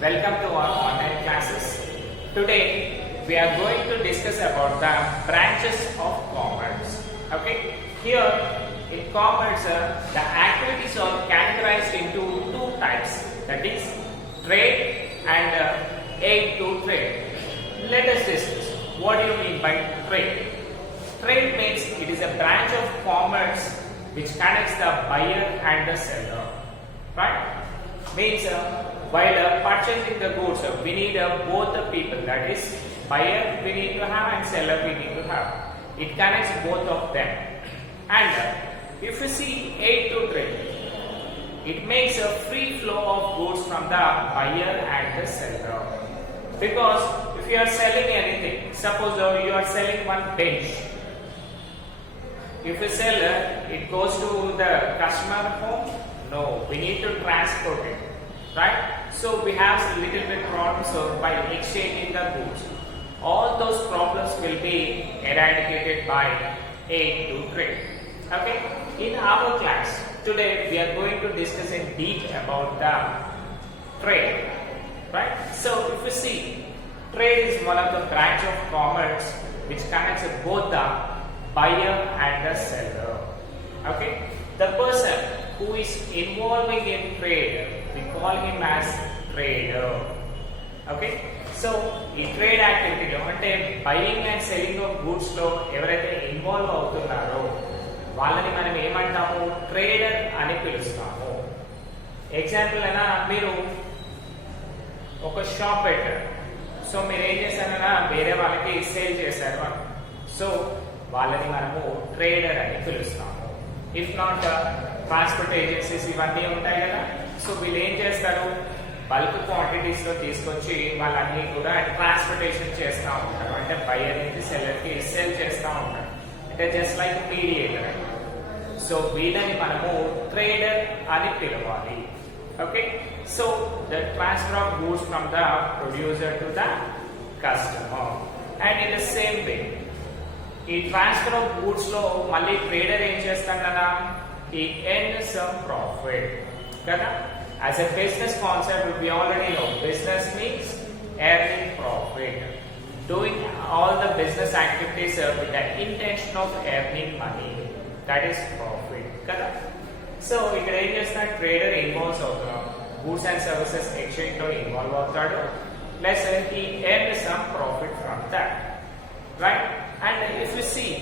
Welcome to our online classes. Today we are going to discuss about the branches of commerce. Okay, here in commerce the activities are categorized into two types, that is trade and aid to trade. Let us discuss what do you mean by trade. Trade means it is a branch of commerce which connects the buyer and the seller, right? Means while purchasing the goods, we need both the people, that is buyer we need to have and seller we need to have. It connects both of them. And if you see aid to trade, it makes a free flow of goods from the buyer and the seller. Because if you are selling anything, suppose you are selling one bench. If you sell it goes to the customer home? No, we need to transport it, right? So we have a little bit problems by exchanging the goods. All those problems will be eradicated by aid to trade. Okay? In our class today we are going to discuss in deep about the trade, right? So if you see, trade is one of the branch of commerce which connects both the buyer and the seller. Okay, the person who is involving in trade, we call him as trader. Okay, so ఈ ట్రేడ్ యాక్టివిటీలో అంటే buying and selling of goods లో ఎవరైతే ఇన్వాల్వ్ అవుతున్నారో వాళ్ళని మనం ఏమంటాము, ట్రేడర్ అని పిలుస్తాము. ఎగ్జాంపుల్ అయినా మీరు ఒక షాప్ పెట్టారు, సో మీరు ఏం చేశారన్నా వేరే వాళ్ళకి సేల్ చేశారు, సో వాళ్ళని మనము ట్రేడర్ అని పిలుస్తాము. ఇఫ్ నాట్ ట్రాన్స్పోర్ట్ ఏజెన్సీస్ ఇవన్నీ ఉంటాయి కదా, సో వీళ్ళు ఏం చేస్తారు, బల్క్ క్వాంటిటీస్ లో తీసుకొచ్చి వాళ్ళన్నీ కూడా ట్రాన్స్పోర్టేషన్ చేస్తూ ఉంటారు. అంటే బయర్ నుంచి సెల్లర్ కి సేల్ చేస్తూ ఉంటారు. అంటే జస్ట్ లైక్ మీడియేటర్. సో వీళ్ళని మనము ట్రేడర్ అని పిలవాలి. Okay, so the transfer of goods from the producer to the customer. And in the same way ఈ ట్రాన్స్ఫర్ ఆఫ్ గూడ్స్ లో మళ్ళీ ట్రేడర్ ఏం చేస్తాం కదా, ఈ ఎర్న్ సమ్ ప్రాఫిట్ కదా. As a business concept we already know business means earning profit, doing all the business activities with the intention of earning money, that is profit కదా. సో ఇక్కడ ఏం చేస్తాడు, ట్రేడర్ ఇన్వాల్వ్ అవుతున్నాడు, గూడ్స్ అండ్ సర్వీసెస్ ఎక్స్చేంజ్ లో ఇన్వాల్వ్ అవుతాడు, plus he earned some profit from that, right? And if you see,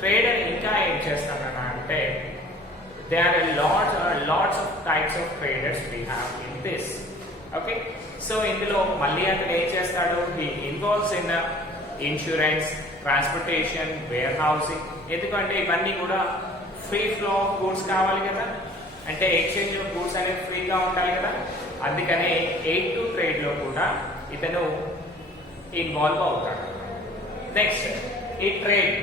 trader ఇంకా ఏం చేస్తాడన్నా అంటే there are lots of types of traders we have in this. Okay, so ఇందులో మళ్ళీ అతను ఏం చేస్తాడు, he involves in insurance, transportation, warehousing. ఎందుకంటే ఇవన్నీ కూడా ఫ్రీ ఫ్లో ఆఫ్ గూడ్స్ కావాలి కదా, అంటే ఎక్స్చేంజ్ ఆఫ్ గూడ్స్ అనేది ఫ్రీగా ఉండాలి కదా. అందుకనే ఎయిడ్ టు ట్రేడ్ లో కూడా ఇతను ఇన్వాల్వ్ అవుతాడు. నెక్స్ట్ ఈ ట్రేడ్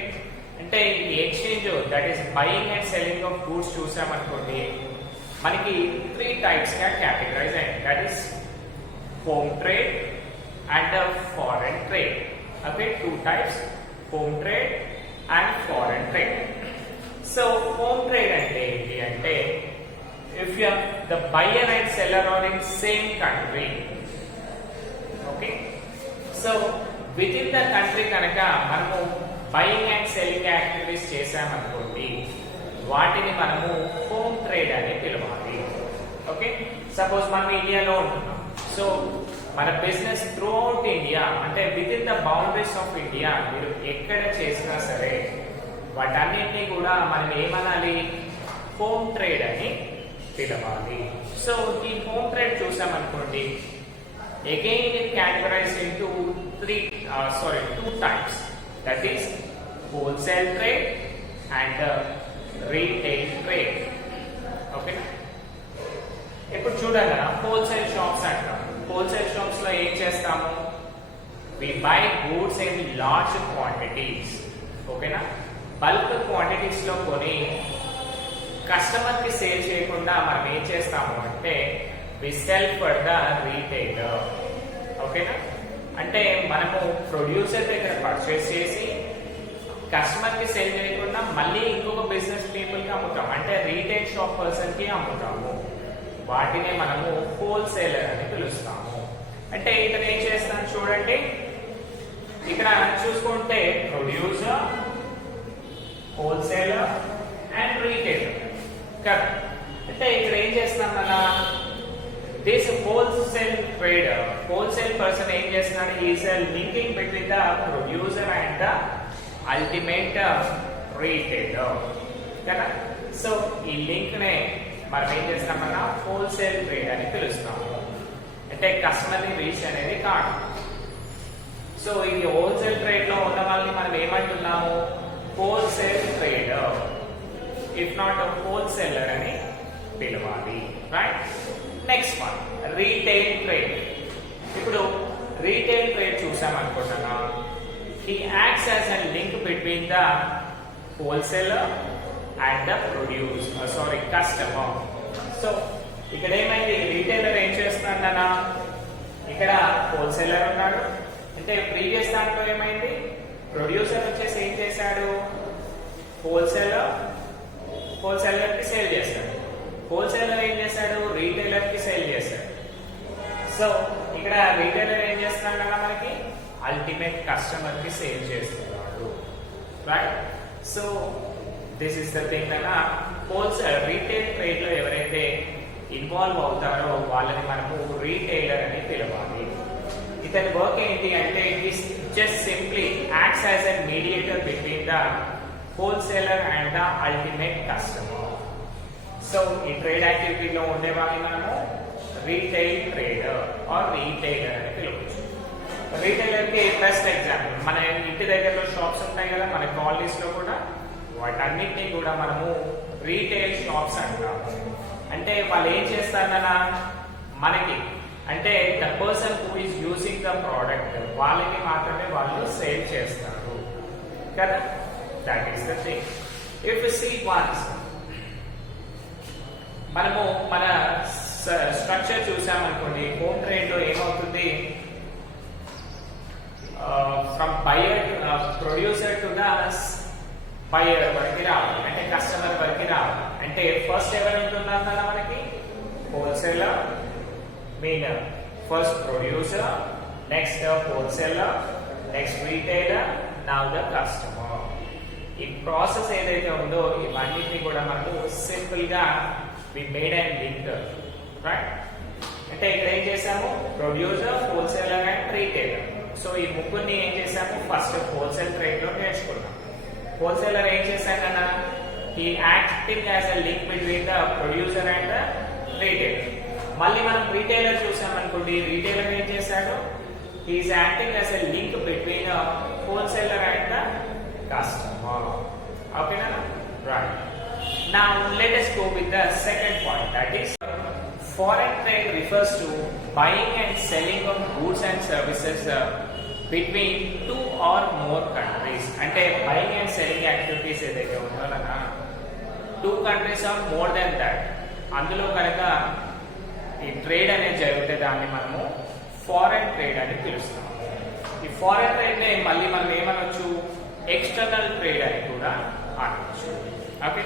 అంటే ఈ exchange, that is buying and selling of goods చూసామనుకోండి, మనకి 3 types గా కేటగరైజ్ అయింది. That is home trade and foreign trade. Okay, 2 types, home trade and foreign trade. So home trade అంటే ఏంటి అంటే, if the buyer and seller are in same country. Okay, so within the country కనుక మనము buying and selling activities చేసామనుకోండి, వాటిని మనము home trade అని పిలవాలి. ఓకే, సపోజ్ మనం ఇండియాలో ఉంటున్నాం, సో మన బిజినెస్ త్రూ అవుట్ ఇండియా, అంటే with in the boundaries of India మీరు ఎక్కడ చేసినా సరే వాటన్నిటినీ కూడా మనం ఏమనాలి, హోమ్ ట్రేడ్ అని పిలవాలి. సో ఈ హోమ్ ట్రేడ్ చూసామనుకోండి, again it categorize into 2 types. That is wholesale trade and retail trade. Okay, ఇప్పుడు చూడండి, హోల్సేల్ షాప్స్ అంటాం. హోల్సేల్ షాప్స్ లో ఏం చేస్తాము, we buy goods in large quantities. ఓకేనా, బల్క్ క్వాంటిటీస్ లో కొని కస్టమర్ కి సేల్ చేయకుండా మనం ఏం చేస్తాము అంటే we sell for the retailer. ఓకేనా, అంటే మనము ప్రొడ్యూసర్ దగ్గర పర్చేస్ చేసి కస్టమర్ కి సేల్ చేయకుండా మళ్ళీ ఇంకొక బిజినెస్ పీపుల్ కి అమ్ముతాం, అంటే రీటైల్ షాప్ పర్సన్ కి అమ్ముతాము. వాటినే మనము హోల్సేలర్ అని పిలుస్తాము. అంటే ఇక్కడ ఏం చేస్తాను చూడండి, ఇక్కడ చూసుకుంటే ప్రొడ్యూసర్, హోల్సేలర్ అండ్ రీటైలర్ కదా. అంటే ఇక్కడ ఏం చేస్తున్నాం మన this wholesale trader, wholesale person ఏం చేస్తున్నాడు, is linking between the producer and the ultimate retailer కదా. సో ఈ లింక్ నే మనం ఏం చేస్తామన్నా హోల్సేల్ ట్రేడ్ అని పిలుస్తాము. అంటే కస్టమర్ ని రీచ్ అనేది కాదు. సో ఈ హోల్సేల్ ట్రేడ్ లో ఉన్న వాళ్ళని మనం ఏమంటున్నాము, wholesale trader, if not wholesaler అని పిలవాలి, right. Next one retail trade. ఇప్పుడు రీటైల్ ట్రేడ్ చూసామనుకుంటున్నా, he acts as a link between the wholesaler and the customer. So ఇక్కడ ఏమైంది, రీటైలర్ ఏం చేస్తున్నాడన్నా, ఇక్కడ హోల్సేలర్ ఉన్నాడు. అంటే ప్రీవియస్ దాంట్లో ఏమైంది, ప్రొడ్యూసర్ వచ్చేసి ఏం చేశాడు, హోల్సేలర్ కి సేల్ చేస్తాడు, హోల్సేలర్ ఏం చేశాడు, రీటైలర్ కి సేల్ చేస్తాడు. సో ఇక్కడ రీటైలర్ ఏం చేస్తున్నాడన్నా మనకి అల్టిమేట్ కస్టమర్ కి సేల్ చేస్తున్నాడు, right. So this is the thing అన్నా, హోల్సేల్ రీటైల్ ట్రేడ్ లో ఎవరైతే ఇన్వాల్వ్ అవుతారో వాళ్ళని మనము రీటైలర్ అని పిలవాలి. ఇతని వర్క్ ఏంటి అంటే it just simply acts as a mediator between the wholesaler and the ultimate customer. So ఈ ట్రేడ్ యాక్టివిటీలో ఉండే వాళ్ళని మనము రీటైల్ ట్రేడర్ ఆర్ రీటైలర్ అని పిలవచ్చు. రీటైలర్ కి బెస్ట్ ఎగ్జాంపుల్ మన ఇంటి దగ్గరలో షాప్స్ ఉంటాయి కదా, మన కాలనీస్ లో కూడా, వాటన్నిటినీ కూడా మనము రీటైల్ షాప్స్ అంటాము. అంటే వాళ్ళు ఏం చేస్తారన్నా మనకి, అంటే the person who is using the product వాళ్ళకి మాత్రమే వాళ్ళు సేల్ చేస్తారు కదా. That is the thing. If you see once మనము మన స్ట్రక్చర్ చూసామనుకోండి, హోమ్ ట్రేడ్ లో ఏమవుతుంది, from buyer producer to the buyer వరకు రావాలి, అంటే కస్టమర్ వరకు రావాలి. అంటే ఫస్ట్ ఎవరు ఉంటున్నారు కదా మనకి, wholesaler, mean first producer, next wholesaler, next retailer, now the customer. ఈ ప్రాసెస్ ఏదైతే ఉందో ఇవన్నిటిని కూడా మనకు సింపుల్ గా we made and link, right. అంటే ఇక్కడ ఏం చేసాము, producer, wholesaler and retailer. So ఈ ముగ్గురిని ఏం చేసాము, ఫస్ట్ హోల్సేల్ ట్రేడ్ లో నేర్చుకున్నాం. హోల్సేలర్ ఏం చేశాడన్నా, he acting as a link between the producer and the retailer. మళ్ళీ మనం రీటైలర్ చూసామనుకోండి, రీటైలర్ ఏం చేశాడు, he is acting as a link between a wholesaler and the customer. Okay na? Right. Now let us go with the second point, that is foreign trade refers to buying and selling of goods and services between two or more countries. అంటే buying and selling activities ఏదైతే ఉండాలన్నా two countries or more than that, అందులో కనుక ఈ ట్రేడ్ అనేది జరిగితే దాన్ని మనము ఫారెన్ ట్రేడ్ అని పిలుస్తాము. ఈ ఫారెన్ ట్రేడ్ నే మళ్ళీ మనం ఏమనొచ్చు, ఎక్స్టర్నల్ ట్రేడ్ అని కూడా అనొచ్చు. Okay.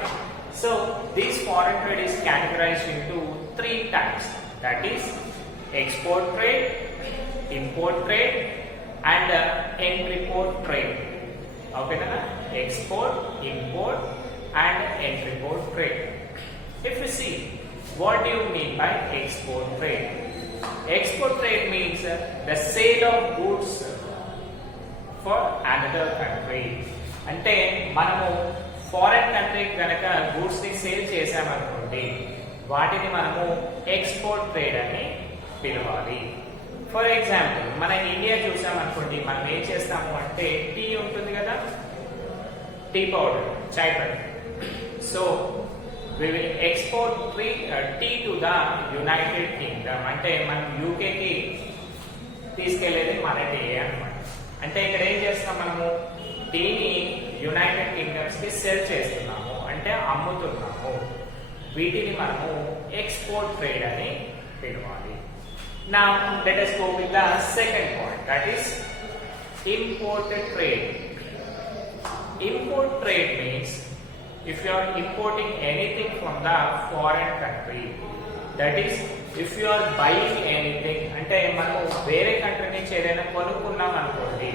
So this foreign trade is categorised into three types, that is export trade, import trade and entry-port trade. Okay na? Export, import and entry-port trade. If you see, what do you mean by export trade? Export trade means the sale of goods for another country. అంటే మనము ఫారెన్ కంట్రీకి కనుక గూడ్స్ ని సేల్ చేసామనుకోండి, వాటిని మనము export trade అని పిలవాలి. ఫర్ ఎగ్జాంపుల్ మన ఇండియా చూసామనుకోండి, మనం ఏం చేస్తాము అంటే టీ ఉంటుంది కదా, tea powder, chai powder. So we will export tea to the United Kingdom. అంటే మనం యూకే కి తీసుకెళ్లేది మన టీ అన్నమాట. అంటే ఇక్కడ ఏం చేస్తాం, మనము టీని యునైటెడ్ కింగ్డమ్స్ కి సెల్ చేస్తున్నాము, అంటే అమ్ముతున్నాము. వీటిని మనము ఎక్స్పోర్ట్ ట్రేడ్ అని పిలవాలి. Now let us go with the second point, that is imported trade. Import trade means if you are importing anything from the foreign country, that is if you are buying anything, and అంటే మనము వేరే కంట్రీ నుంచి ఏదైనా కొనుక్కున్నాం అనుకోండి,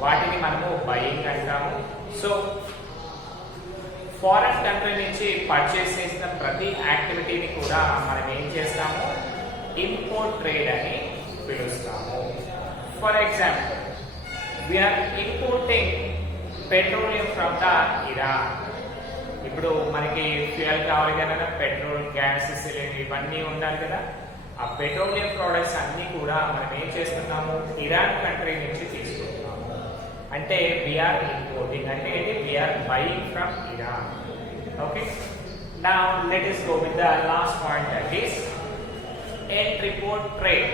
వాటిని మనము బయింగ్ అంటాము. సో ఫారెన్ కంట్రీ నుంచి పర్చేస్ చేసిన ప్రతి యాక్టివిటీని కూడా మనం ఏం చేస్తాము, ఇంపోర్ట్ ట్రేడ్ అని పిలుస్తాము. For example, we are importing petroleum from the Iran. ఇప్పుడు మనకి ఫ్యూయల్ కావాలి కదా, పెట్రోల్, గ్యాస్ సిలిండర్ ఇవన్నీ ఉండాలి కదా. ఆ పెట్రోలియం ప్రోడక్ట్స్ అన్ని కూడా మనం ఏం చేస్తున్నాము, ఇరాన్ కంట్రీ నుంచి తీసుకుంటున్నాము. అంటే వీఆర్ ఇంపోర్టింగ్ అంటే ఏంటి, we are buying from Iran. Okay, now let us go with the last point, that is intra-import trade.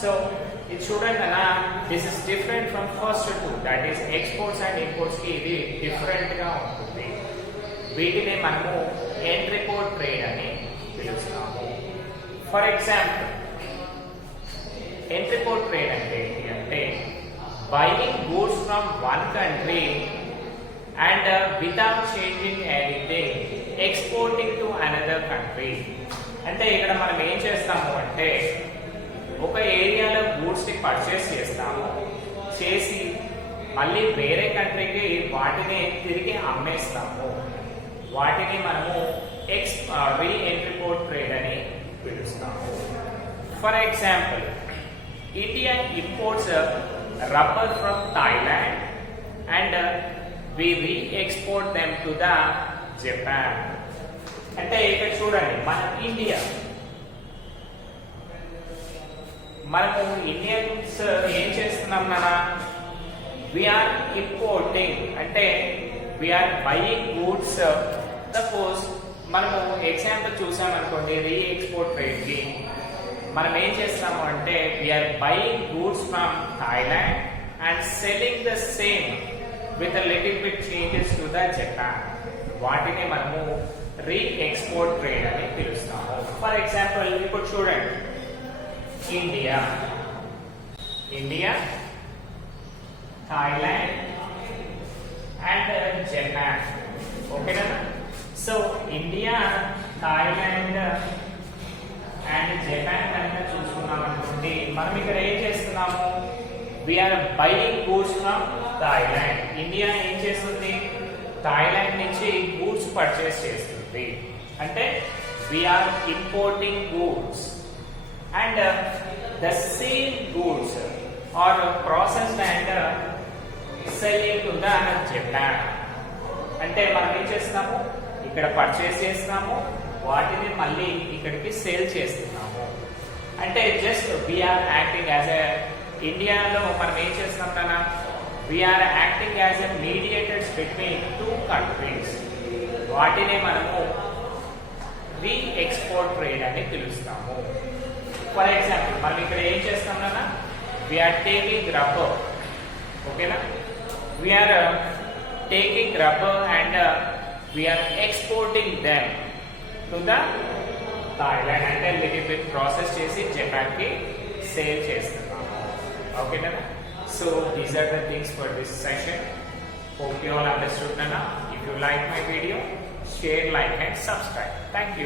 So ఇది చూడండి అన్న, this is different from first two, that is exports and imports కి ఇది డిఫరెంట్ గా ఉంటుంది. వీటిని మనము ఇంట్రా-ఇంపోర్ట్ ట్రేడ్ అని పిలుస్తాము. ఫర్ ఎగ్జాంపుల్, ఇంట్రా-ఇంపోర్ట్ ట్రేడ్ అంటే ఏంటి అంటే buying goods from one country and without changing anything exporting to another country. అంటే ఇక్కడ మనం ఏం చేస్తాము అంటే ఒక ఏరియాలో గూడ్స్ ని పర్చేస్ చేసి మళ్ళీ వేరే కంట్రీకి వాటిని తిరిగి అమ్మేస్తాము. వాటిని మనము రీ-ఇంపోర్ట్ ట్రేడ్ అని పిలుస్తాము. For example, India imports rubber from Thailand and we reexport them to the Japan. అంటే ఇక్కడ చూడండి, మనము ఇండియన్స్ ఏం చేస్తున్నాం నాన్న, వీఆర్ ఇంపోర్టింగ్ అంటే వీఆర్ బయింగ్ గూడ్స్. సపోజ్ మనము ఎగ్జాంపుల్ చూసామనుకోండి, రీ-ఎక్స్పోర్ట్ ట్రేడ్ కి మనం ఏం చేస్తాము అంటే we are buying goods from Thailand and selling the same with little bit changes to the Japan. వాటిని మనము రీ-ఎక్స్పోర్ట్ ట్రేడ్ అని పిలుస్తాము. ఫర్ ఎగ్జాంపుల్, ఇప్పుడు చూడండి, ఇండియా, థాయిలాండ్ అండ్ జపాన్. ఓకేనా? So India, Thailand and Japan కనుక చూసుకున్నాం అనుకోండి, మనం ఇక్కడ ఏం చేస్తున్నాము, we are buying goods from Thailand. India ఏం చేస్తుంది, థాయిలాండ్ నుంచి గూడ్స్ పర్చేస్ చేస్తుంది. అంటే we are importing goods and the same goods are processed and selling to the Japan. అంటే మనం ఏం చేస్తున్నాము, ఇక్కడ పర్చేస్ చేస్తున్నాము, వాటిని మళ్ళీ ఇక్కడికి సేల్ చేస్తున్నాము. అంటే just we are acting as a, ఇండియాలో మనం ఏం చేస్తున్నాం కదా, we are acting as a mediators between two countries. వాటిని మనము రీ-ఎక్స్పోర్ట్ ట్రేడ్ అని పిలుస్తాము. ఫర్ ఎగ్జాంపుల్, మనం ఇక్కడ ఏం చేస్తాం కదా, వీఆర్ టేకింగ్ రబ్బర్. ఓకేనా, we are taking rubber and we are exporting them to the Thailand. అంటే లిటిల్ బిట్ ప్రాసెస్ చేసి జపాన్ కి సేల్ చేస్తున్నాము. ఓకేనా? So these are the things for this session. Hope you all understood, Nana. If you like my video, share, like and subscribe. Thank you.